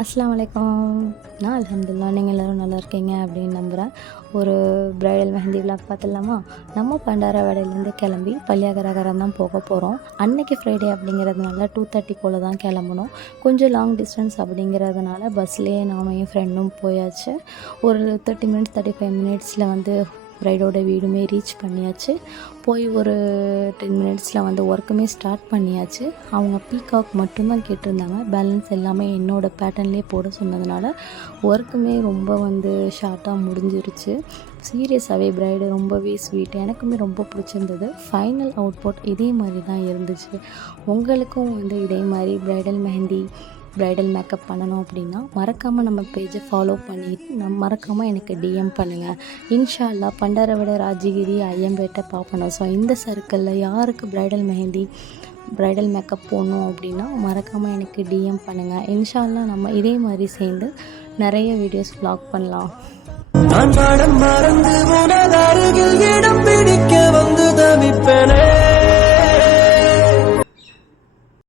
அஸ்ஸலாமு அலைக்கும். நான் அல்ஹம்துலில்லாஹ் நீங்கள் எல்லோரும் நல்லா இருக்கீங்க அப்படின்னு நம்புகிறேன். ஒரு பிரைடல் மெஹந்தி விலாக் பார்த்துடலாமா? நம்ம பண்டாரவாடையிலேருந்து கிளம்பி பள்ளியாகரகரம் தான் போக போகிறோம். அன்னைக்கு ஃப்ரைடே அப்படிங்கிறதுனால 2:30 போல் தான் கிளம்பணும். கொஞ்சம் லாங் டிஸ்டன்ஸ் அப்படிங்கிறதுனால பஸ்லேயே நானும் என் ஃப்ரெண்டும் போயாச்சு. ஒரு 30 மினிட்ஸ் 35 மினிட்ஸில் வந்து ப்ரைடோட வீடுமே ரீச் பண்ணியாச்சு. போய் ஒரு 10 மினிட்ஸில் ஒர்க்குமே ஸ்டார்ட் பண்ணியாச்சு. அவங்க பீகாக் மட்டும்தான் கேட்டிருந்தாங்க. பேலன்ஸ் எல்லாமே என்னோடய பேட்டர்ன்லேயே போட சொன்னதுனால ஒர்க்குமே ரொம்ப ஷார்ட்டாக முடிஞ்சிருச்சு. சீரியஸாகவே ப்ரைடு ரொம்பவே ஸ்வீட், எனக்குமே ரொம்ப பிடிச்சிருந்தது. ஃபைனல் அவுட்புட் இதே மாதிரி தான் இருந்துச்சு. உங்களுக்கும் இதே மாதிரி ப்ரைடல் மெஹந்தி ப்ரைடல் மேக்கப் பண்ணணும் அப்படின்னா மறக்காமல் நம்ம பேஜை ஃபாலோ பண்ணி மறக்காமல் எனக்கு டிஎம் பண்ணுங்கள். இன்ஷா அல்லாஹ் பண்டாரவாடை, ராஜகிரி, ஐயம்பேட்டை, பாப்பனம், ஸோ இந்த சர்க்கிளில் யாருக்கு ப்ரைடல் மேக்கப் போடணும் அப்படின்னா மறக்காமல் எனக்கு டிஎம் பண்ணுங்கள். இன்ஷா அல்லாஹ் நம்ம இதே மாதிரி சேர்ந்து நிறைய வீடியோஸ் vlog பண்ணலாம். நான் பாடம் மறந்து